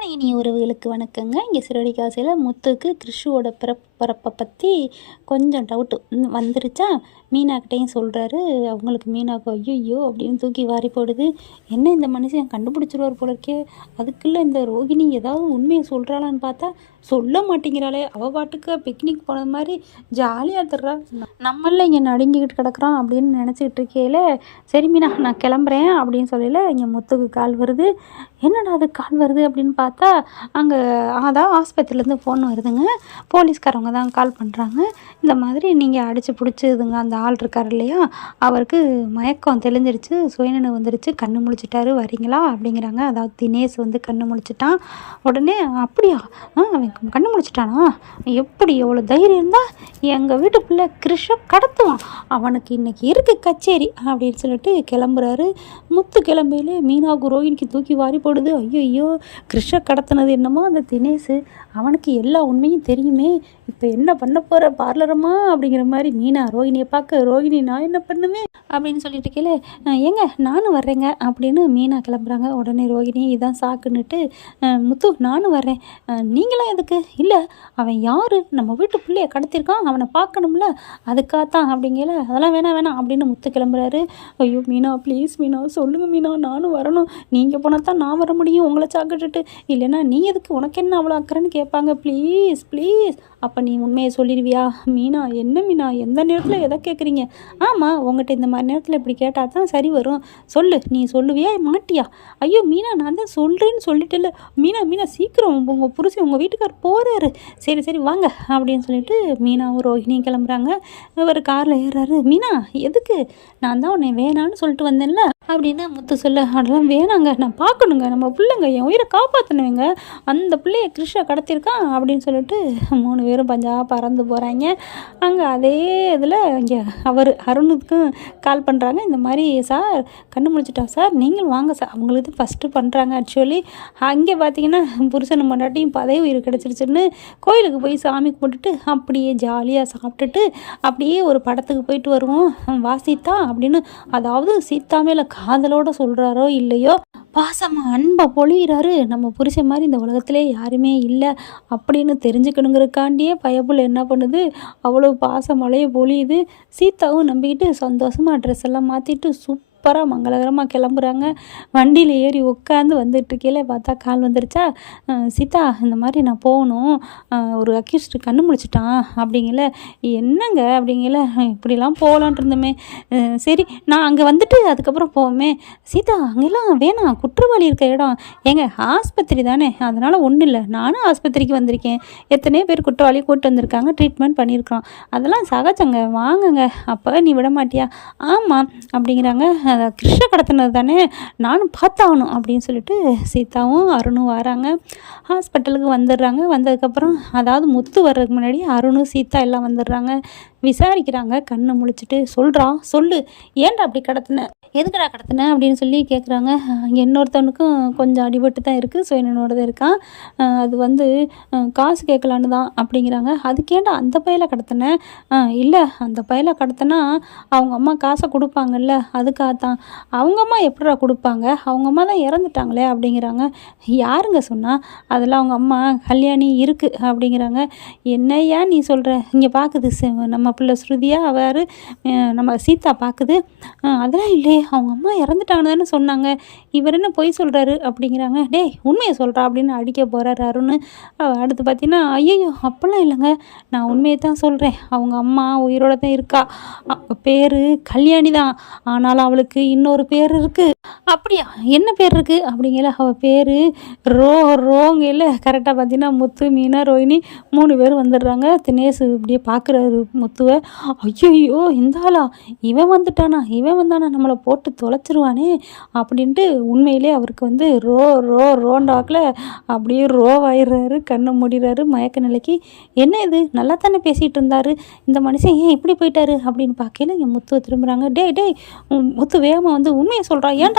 அன்பான இனிய உறவுகளுக்கு வணக்கங்க. இங்கே சிறுவடி காசையில் முத்துக்கு கிறிஷுவோட பிறப்பை பற்றி கொஞ்சம் டவுட்டு வந்துருச்சா. மீனாக்கிட்டையும் சொல்கிறாரு. அவங்களுக்கு மீனாக்கு ஐயோ அப்படின்னு தூக்கி வாரி போடுது. என்ன இந்த மனுஷன் கண்டுபிடிச்சிருவார் போல இருக்கே. அதுக்குள்ளே இந்த ரோகிணி ஏதாவது உண்மையை சொல்கிறாளான்னு பார்த்தா சொல்ல மாட்டேங்கிறாளே. அவள் பாட்டுக்கு பிக்னிக் போனது மாதிரி ஜாலியாக தர்றா. நம்மள இங்கே நடுங்கிக்கிட்டு கிடக்குறான் அப்படின்னு நினச்சிக்கிட்டு இருக்கையில சரி மீனா நான் கிளம்புறேன் அப்படின்னு சொல்லல இங்கே முத்துக்கு கால் வருது. என்னடா அது கால் வருது அப்படின்னு பார்த்தா அங்கே அதான் ஆஸ்பத்திரியிலேருந்து ஃபோன் வருதுங்க. போலீஸ்காரவங்க தான் கால் பண்ணுறாங்க. இந்த மாதிரி நீங்கள் அடித்து பிடிச்சிதுங்க அந்த ஆள் இருக்கார் இல்லையா, அவருக்கு மயக்கம் தெளிஞ்சிருச்சு, சுயநினைவு வந்துருச்சு, கண்ணு முழிச்சிட்டாரு, வரீங்களா அப்படிங்கிறாங்க. அதாவது தினேஷ் வந்து கண்ணு முழிச்சிட்டான். உடனே அப்படியா அவன் கண்ணு முழிச்சிட்டானா, எப்படி எவ்வளோ தைரியம் இருந்தால் எங்கள் வீட்டு பிள்ளை கிறிஷை கடத்துவான், அவனுக்கு இன்றைக்கி இருக்குது கச்சேரி அப்படின்னு சொல்லிட்டு கிளம்புறாரு. முத்து கிளம்பையிலே மீனாவுக்கு ரோஹிணிக்கு தூக்கி வாரி போடுது. ஐயோ கிறிஷை கடத்தினது என்னமோ அந்த தினேஷ், அவனுக்கு எல்லா உண்மையும் தெரியுமே, இப்போ என்ன பண்ண போகிற பார்லரம்மா அப்படிங்கிற மாதிரி மீனா ரோஹிணியை பார்க்க, ரோஹிணி நான் என்ன பண்ணுவேன் அப்படின்னு சொல்லிட்டு கேளு, ஏங்க நானும் வர்றேங்க அப்படின்னு மீனா கிளம்புறாங்க. உடனே ரோஹிணி இதான் சாக்குன்னுட்டு முத்து நானும் வர்றேன், நீங்களாம் எதுக்கு, இல்லை அவன் யார், நம்ம வீட்டு பிள்ளைய கடத்திருக்கான், அவனை பார்க்கணும்ல அதுக்காகத்தான் அப்படிங்கல, அதெல்லாம் வேணாம் அப்படின்னு முத்து கிளம்புறாரு. ஐயோ மீனா ப்ளீஸ் மீனா சொல்லுங்கள் மீனா, நானும் வரணும், நீங்கள் போனால் தான் நான் வர முடியும் உங்களை சாக்கிட்டுட்டு, இல்லைன்னா நீ எதுக்கு உனக்கு என்ன அவ்வளோ அக்கறன்னு கேட்பாங்க, ப்ளீஸ் ப்ளீஸ். அப்போ நீ உண்மையை சொல்லிடுவியா மீனா. என்ன மீனா எந்த நேரத்தில் எதை கேட்குறீங்க, ஆமாம் உங்கள்கிட்ட இந்த மாதிரி நேரத்தில் இப்படி கேட்டால் தான் சரி வரும், சொல்லு நீ சொல்லுவியா மாட்டியா. ஐயோ மீனா நான் தான் சொல்கிறேன்னு சொல்லிட்டு மீனா சீக்கிரம் உங்கள் புருஷன் உங்கள் வீட்டுக்கார் போகிறாரு, சரி வாங்க அப்படின்னு சொல்லிட்டு மீனாவும் ரோஹிணியும் கிளம்புறாங்க. இவர் காரில் ஏறாரு. மீனா எதுக்கு, நான் தான் உன்னை வேணான்னு சொல்லிட்டு வந்தேன்ல அப்படின்னு முத்து சொல்ல, அதெல்லாம் வேணாங்க நான் பார்க்கணுங்க, நம்ம பிள்ளைங்க என் உயிரை காப்பாற்றினவங்க, அந்த பிள்ளைய கிறிஷை கடத்திருக்கான் அப்படின்னு சொல்லிட்டு 3 பேரும் பஞ்சா பறந்து போகிறாங்க. அங்கே அதே இதில் இங்கே அவர் அருணுக்கும் கால் பண்ணுறாங்க. இந்த மாதிரி சார் கண்ணு முடிச்சிட்டா சார், நீங்கள் வாங்க சார், அவங்களுக்கு ஃபஸ்ட்டு பண்ணுறாங்க. ஆக்சுவலி அங்கே பார்த்தீங்கன்னா புருஷன் மண்டாட்டியும் பதவி உயிர் கிடச்சிருச்சுன்னு கோயிலுக்கு போய் சாமி கும்பிட்டுட்டு அப்படியே ஜாலியாக சாப்பிட்டுட்டு அப்படியே ஒரு படத்துக்கு போயிட்டு வருவோம் வாசித்தா அப்படின்னு, அதாவது சீதா மேலே காதலோடு சொல்கிறாரோ இல்லையோ பாசமாக அன்பை பொழிகிறாரு. நம்ம புருஷன் மாதிரி இந்த உலகத்திலே யாருமே இல்லை அப்படின்னு தெரிஞ்சுக்கணுங்கிறக்காண்டியே பயப்புள்ள என்ன பண்ணுது, அவ்வளோ பாசம் மழையை பொழியுது. சீதாவும் நம்பிக்கிட்டு சந்தோஷமாக ட்ரெஸ் எல்லாம் மாற்றிட்டு சூப்பராக மங்களகரமாக கிளம்புறாங்க. வண்டியில் ஏறி உட்காந்து வந்துட்டுருக்கையில பார்த்தா கால் வந்துருச்சா. சீதா இந்த மாதிரி நான் போகணும், ஒரு அக்யூஸ்ட் கண்ணு முடிச்சிட்டான் அப்படிங்கல. என்னங்க அப்படிங்கல, இப்படிலாம் போகலான்ட்டு இருந்தோமே, சரி நான் அங்கே வந்துட்டு அதுக்கப்புறம் போவோமே. சீதா அங்கெல்லாம் வேணாம், குற்றவாளி இருக்க இடம், ஏங்க ஆஸ்பத்திரி தானே, அதனால் ஒன்றும் இல்லை, நானும் ஆஸ்பத்திரிக்கு வந்திருக்கேன், எத்தனையோ பேர் குற்றவாளி கூப்பிட்டு வந்திருக்காங்க, ட்ரீட்மெண்ட் பண்ணியிருக்கோம், அதெல்லாம் சகஜங்க வாங்குங்க. அப்போ நீ விட மாட்டியா, ஆமாம் அப்படிங்கிறாங்க. அதை கிருஷ்ண கடத்தினது தானே, நானும் பார்த்தாகணும் அப்படின்னு சொல்லிட்டு சீதாவும் அருணும் வராங்க. ஹாஸ்பிட்டலுக்கு வந்துடுறாங்க. வந்ததுக்கப்புறம் அதாவது முத்து வர்றதுக்கு முன்னாடி அருணும் சீதா எல்லாம் வந்துடுறாங்க. விசாரிக்கிறாங்க. கண்ணை முழிச்சிட்டு சொல்லு ஏன்டா அப்படி கடத்தின, எதுக்கடா கடத்தின அப்படின்னு சொல்லி கேட்குறாங்க. இன்னொருத்தவனுக்கும் கொஞ்சம் அடிபட்டு தான் இருக்குது, சுயனோட தான் இருக்கான், அது வந்து காசு கேட்கலான்னு தான் அப்படிங்கிறாங்க. அதுக்கேண்டா அந்த பையில கடத்தின, இல்லை அந்த பையில கடத்தினா அவங்க அம்மா காசை கொடுப்பாங்கல்ல அதுக்காகத்தான். அவங்க அம்மா எப்படா கொடுப்பாங்க, அவங்க அம்மா தான் இறந்துட்டாங்களே அப்படிங்கிறாங்க. யாருங்க சொன்னால், அதெல்லாம் அவங்க அம்மா கல்யாணி இருக்குது அப்படிங்கிறாங்க. என்னையா நீ சொல்கிற, இங்கே பார்க்குது நம்ம பிள்ளை ஸ்ருதியா அவர் நம்ம சீதா பார்க்குது, அதெல்லாம் இல்லையே அவங்க அம்மா இறந்துட்டாங்கன்னு தானே சொன்னாங்க, இவர் என்ன பொய் சொல்கிறாரு அப்படிங்கிறாங்க. டேய் உண்மையை சொல்கிறா அப்படின்னு அடிக்க போகிறாரு அருண். அடுத்து பார்த்தீங்கன்னா ஐயோ அப்போல்லாம் இல்லைங்க, நான் உண்மையை தான் சொல்கிறேன், அவங்க அம்மா உயிரோட தான் இருக்கா, பேர் கல்யாணி தான், ஆனாலும் அவளுக்கு இன்னொரு பேர் இருக்குது. அப்படியா என்ன பேர் இருக்குது அப்படிங்கல, அவள் பேர் ரோங்கல. கரெக்டாக பார்த்தீங்கன்னா முத்து மீனா ரோஹிணி 3 பேர் வந்துடுறாங்க. தினேஷ் இப்படியே பார்க்குறாரு முத்துவை. ஐயோ இந்த ஆளா, இவன் வந்தானா நம்மளை போட்டு தொலைச்சிருவானே அப்படின்ட்டு உண்மையிலே அவருக்கு வந்து ரோண்டாக்கில் அப்படியே ரோவாயிடுறாரு. கண்ணை மூடிறாரு மயக்க நிலைக்கு. என்ன இது நல்லா தானே பேசிகிட்டு இருந்தார், இந்த மனுஷன் ஏன் இப்படி போயிட்டாரு அப்படின்னு பார்க்கல இங்கே முத்துவை திரும்புகிறாங்க. டேய் முத்து வேகமாக வந்து உண்மையை சொல்கிறான், ஏன்டா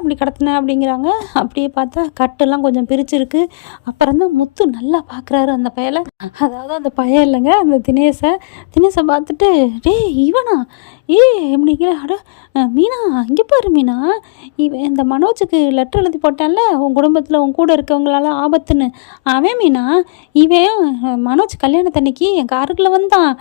அப்படி கடத்தின அப்படிங்கிறாங்க. அப்படியே பார்த்தா கட்டெல்லாம் கொஞ்சம் பிரிச்சிருக்கு. அப்புறம் தான் முத்து நல்லா பார்க்குறாரு அந்த பயலை, அதாவது அந்த பையன் இல்லைங்க அந்த தினேஷை பார்த்துட்டு டேய் இவனா அப்படிங்கிற. அட மீனா இங்கே பாரு மீனா, இவன் இந்த மனோஜுக்கு லெட்டர் எழுதி போட்டான்ல, உன் குடும்பத்தில் உன் கூட இருக்கவங்களால ஆபத்துன்னு. அவன் மீனா, இவன் மனோஜ் கல்யாணத்தன்னைக்கு என் காருக்குள்ளே வந்தான்.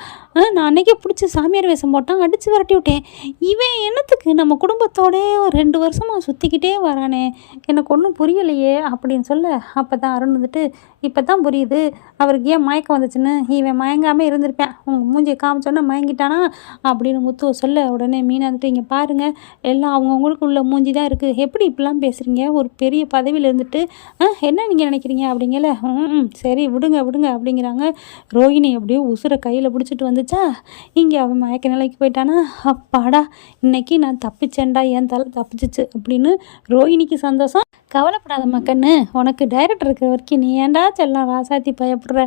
நான் அன்றைக்கே பிடிச்சி சாமியார் வேஷம் போட்டான், அடித்து விரட்டி விட்டேன். இவன் என்னத்துக்கு நம்ம குடும்பத்தோடே 2 வருஷமாக சுற்றிக்கிட்டே வரானே, எனக்கு ஒன்றும் புரியலையே அப்படின்னு சொல்ல, அப்போ தான் அருண் வந்துட்டு, இப்போ தான் புரியுது அவருக்கு ஏன் மயக்கம் வந்துச்சுன்னு. இவன் மயங்காமல் இருந்திருப்பேன், உங்கள் மூஞ்சியை காமிச்சோன்னே மயங்கிட்டானா அப்படின்னு முத்துவை சொல்ல, உடனே மீனா வந்துட்டு, இங்கே பாருங்கள் எல்லாம் அவங்கவுங்களுக்கு உள்ள மூஞ்சி தான் இருக்குது, எப்படி இப்படிலாம் பேசுகிறீங்க, ஒரு பெரிய பதவியில் இருந்துட்டு என்ன நீங்கள் நினைக்கிறீங்க அப்படிங்கல. சரி விடுங்க விடுங்க அப்படிங்கிறாங்க. ரோஹிணி அப்படியே உசுரை கையில் பிடிச்சிட்டு வந்துச்சா, இங்கே அவன் மயக்க நிலைக்கு போயிட்டானா, அப்பாடா இன்னைக்கு நான் தப்பிச்சேன்டா, என் தலை தப்பிச்சிச்சு அப்படின்னு ரோஹிணிக்கு சந்தோஷம். கவலைப்படாத மக்கன்னு, உனக்கு டைரக்டர் இருக்கிற வரைக்கும் நீ ஏன்டா செல்லம் ராசாத்தி பயப்படுற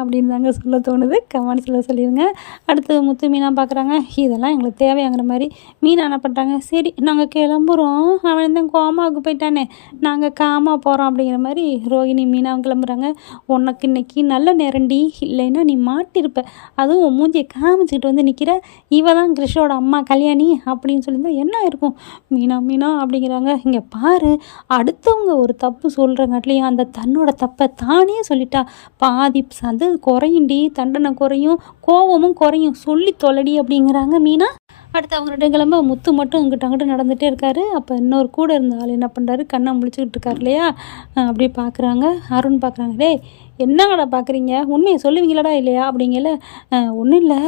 அப்படின்னு தாங்க சொல்ல தோணுது. கமெண்ட்ஸில் சொல்லிடுங்க. அடுத்து முத்து மீனா பார்க்குறாங்க, இதெல்லாம் எங்களுக்கு தேவையாங்கிற மாதிரி. மீனா என்ன பண்ணுறாங்க, சரி நாங்கள் கிளம்புறோம், அவன் தான் கோமாவுக்கு போயிட்டானே, நாங்கள் காமா போகிறோம் அப்படிங்கிற மாதிரி ரோஹிணி மீனாவும் கிளம்புறாங்க. உனக்கு இன்னைக்கு நல்ல நேரண்டி, இல்லைன்னா நீ மாட்டிருப்ப, அதுவும் உன் மூஞ்சியை காமிச்சிக்கிட்டு வந்து நிற்கிற, இவ தான் கிருஷ்ணோட அம்மா கல்யாணி அப்படின்னு சொல்லியிருந்தா என்ன இருக்கும். மீனா மீனா அப்படிங்கிறாங்க. இங்கே பாரு, அடுத்தவங்க ஒரு தப்பு சொல்கிறங்காட்டிலையும் அந்த தன்னோட தப்பை தானே சொல்லிட்டா பாதி அது குறையுண்டி, தண்டனை குறையும், கோபமும் குறையும், சொல்லி தொலைடி அப்படிங்கிறாங்க மீனா. அடுத்து அவங்க 2 கிளம்ப முத்து மட்டும் இங்கிட்ட அங்கிட்ட நடந்துகிட்டே இருக்காரு. அப்போ இன்னொரு கூட இருந்த ஆள் என்ன பண்ணுறாரு, கண்ணை முழிச்சுக்கிட்டு இருக்காரு இல்லையா, அப்படியே பார்க்குறாங்க. அருண் பார்க்குறாங்க, டேய் என்னங்கடா பார்க்குறீங்க, உண்மையை சொல்லுவீங்களாடா இல்லையா அப்படிங்கல. ஒன்றும் இல்லை,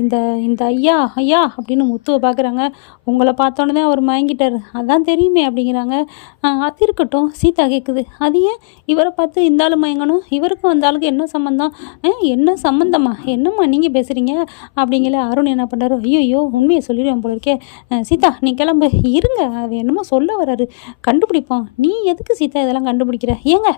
இந்த இந்த ஐயா ஐயா அப்படின்னு முத்துவை பார்க்குறாங்க. உங்களை பார்த்தோன்னே தான் அவர் மயங்கிட்டார், அதான் தெரியுமே அப்படிங்கிறாங்க. அது இருக்கட்டும், சீதா கேட்குது, அது ஏன் இவரை பார்த்து இந்த ஆள் மயங்கணும், இவருக்கும் அந்த ஆளுக்கு என்ன சம்மந்தம், என்ன சம்மந்தமா, என்னம்மா நீங்கள் பேசுகிறீங்க அப்படிங்கல. அருண் என்ன பண்ணுறாரு, ஐயோ உண்மையை சொல்லிடுவேன் போல இருக்கே, சீதா நீ கிளம்பு, இருங்க அது என்னமோ சொல்ல வர்றாரு, கண்டுபிடிப்போம். நீ எதுக்கு சீதா இதெல்லாம் கண்டுபிடிக்கிற, ஏங்க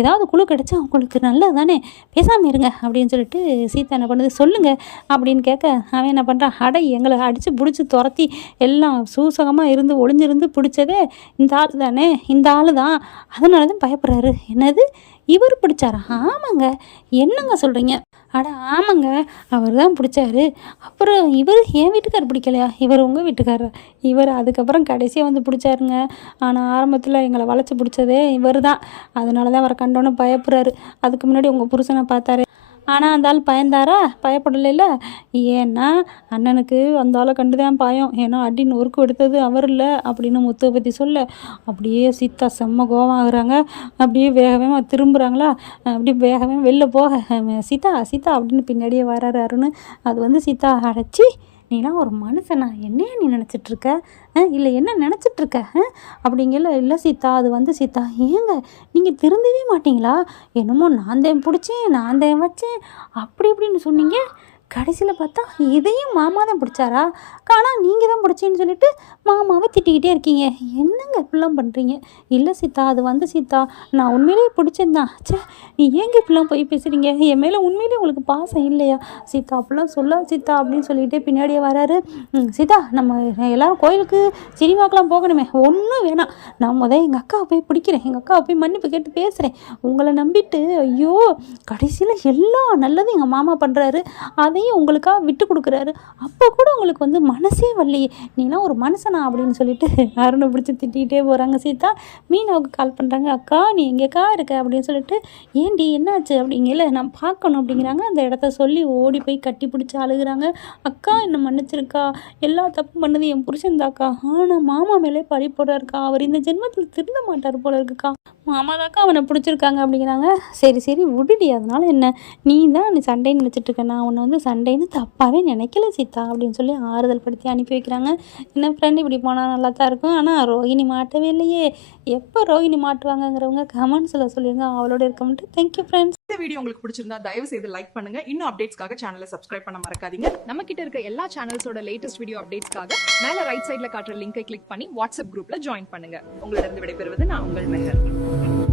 ஏதாவது குழு கிடச்சா உங்களுக்கு நல்லது தானே, பேசாமல் இருங்க அப்படின்னு சொல்லிட்டு சீதா என்ன பண்ணுது, சொல்லுங்கள் அப்படின்னு கேட்க, அவன் என்ன பண்ணுறான், அடை எங்களை அடித்து பிடிச்சி துரத்தி எல்லாம் சூசகமாக இருந்து ஒளிஞ்சிருந்து பிடிச்சதே இந்த ஆள் தானே, இந்த ஆள் தான், அதனால தான் பயப்படுறாரு. என்னது இவர் பிடிச்சாரா, ஆமாங்க, என்னங்க சொல்கிறீங்க, அட ஆமாங்க அவர் தான் பிடிச்சாரு, அப்புறம் இவர் என் வீட்டுக்கார் பிடிக்கலையா, இவர் உங்கள் வீட்டுக்காரர், இவர் அதுக்கப்புறம் கடைசியாக வந்து பிடிச்சாருங்க, ஆனால் ஆரம்பத்தில் எங்களை வளைச்சி பிடிச்சதே இவர் தான், அதனால தான் அவரை கண்டோன்னு பயப்படுறாரு. அதுக்கு முன்னாடி உங்கள் புருஷனை பார்த்தாரு, ஆனால் அந்த ஆள் பயந்தாரா, பயப்படலைல்ல, ஏன்னா அண்ணனுக்கு அந்த ஆளை கண்டு தான் பயம், ஏன்னா அடி நொறுக்கு எடுத்தது அவர் இல்லை அப்படின்னு முத்துவை பற்றி சொல்ல, அப்படியே சீதா செம்ம கோவம் ஆகுறாங்க. அப்படியே வேகவே திரும்புகிறாங்களா, அப்படியே வேகவே வெளில போக, சீதா சீதா அப்படின்னு பின்னாடியே வராரு அருண். அது வந்து சீதா, அடைச்சி நீலாம் ஒரு மனுஷனா, என்னையா நீ நினச்சிட்ருக்க, இல்லை என்ன நினச்சிட்ருக்க அப்படிங்கல. இல்லை சீதா அது வந்து சீதா, ஏங்க நீங்கள் திருந்தவே மாட்டிங்களா, என்னமோ நான் தான் பிடிச்சேன், நான் தான் வச்சேன் அப்படி இப்படின்னு சொன்னீங்க, கடைசியில் பார்த்தா இதையும் மாமா தான் பிடிச்சாரா, ஆனால் நீங்கள் தான் பிடிச்சின்னு சொல்லிட்டு மாமாவை திட்டிக்கிட்டே இருக்கீங்க, என்னங்க இப்படிலாம் பண்ணுறீங்க. இல்லை சீதா அது வந்து சீதா நான் உண்மையிலேயே பிடிச்சேன்தான், சே நீ ஏங்க இப்படிலாம் போய் பேசுகிறீங்க, என் மேலே உண்மையிலேயே உங்களுக்கு பாசம் இல்லையா சீதா, அப்படிலாம் சொல்ல சீதா அப்படின்னு சொல்லிட்டு பின்னாடியே வராரு. சீதா நம்ம எல்லோரும் கோயிலுக்கு சினிமாக்கெலாம் போகணுமே, ஒன்றும் வேணாம், நான் எங்கள் அக்காவை போய் பிடிக்கிறேன், எங்கள் அக்காவை போய் மன்னிப்பு கேட்டு பேசுகிறேன், உங்களை நம்பிட்டு ஐயோ கடைசியில் எல்லா நல்லதும் எங்கள் மாமா பண்ணுறாரு, அதையும் உங்களுக்காக விட்டு கொடுக்குறாரு, அப்போ கூட உங்களுக்கு வந்து மனசே வரலையே, நீலாம் ஒரு மனுஷனா அப்படின்னு சொல்லிட்டு அருணை பிடிச்சி திட்டிகிட்டே போகிறாங்க. சீதா மீனாவுக்கு கால் பண்ணுறாங்க, அக்கா நீ எங்கேக்கா இருக்க அப்படின்னு சொல்லிட்டு, ஏண்டி என்னாச்சு அப்படிங்கல, நான் பார்க்கணும் அப்படிங்கிறாங்க. அந்த இடத்த சொல்லி ஓடி போய் கட்டி பிடிச்சி அழுகுறாங்க. அக்கா என்ன மன்னிச்சிருக்கா, எல்லா தப்பு பண்ணது என் புருஷன்தாக்கா, ஆனால் மாமா மேலே பழி போடுறாருக்கா, அவர் இந்த ஜென்மத்தில் திருந்த மாட்டார் போல இருக்குக்கா, மாமா தாக்கா அவனை பிடிச்சிருக்காங்க அப்படிங்கிறாங்க. சரி சரி விடுடி, அதனால என்ன, நீ தான் நீ சண்டைன்னு நினச்சிட்ருக்க, நான் உன்னை வந்து சண்டைன்னு தப்பாகவே நினைக்கல சீதா அப்படின்னு சொல்லி ஆறுதல் படுத்தி அனுப்பி வைக்கிறாங்க. என்ன ஃப்ரெண்ட் இப்படி போனால் நல்லா தான் இருக்கும், ஆனால் ரோஹிணி மாட்டவே இல்லையே, எப்போ ரோஹிணி மாட்டுவாங்கங்கிறவங்க கமெண்ட்ஸில் சொல்லிடுங்க. அவளோட இருக்க மட்டும் தேங்க்யூ ஃப்ரெண்ட்ஸ். இந்த வீடியோ உங்களுக்கு பிடிச்சிருந்தா தயவு செய்து லைக் பண்ணுங்க. இன்னும் அப்டேட்ஸ்க்காக சேனலை சப்ஸ்கிரைப் பண்ண மறக்காதீங்க. நம்ம கிட்ட இருக்க எல்லா சேனல்ஸோட லேட்டஸ்ட் வீடியோ அப்டேட்ஸ்க்காக மேல ரைட் சைட்ல காட்டுற லிங்கை கிளிக் பண்ணி வாட்ஸ்அப் குரூப்ல ஜாயின் பண்ணுங்க. உங்களிடம் விடைபெறுவது நான் உங்கள் மெஹர்.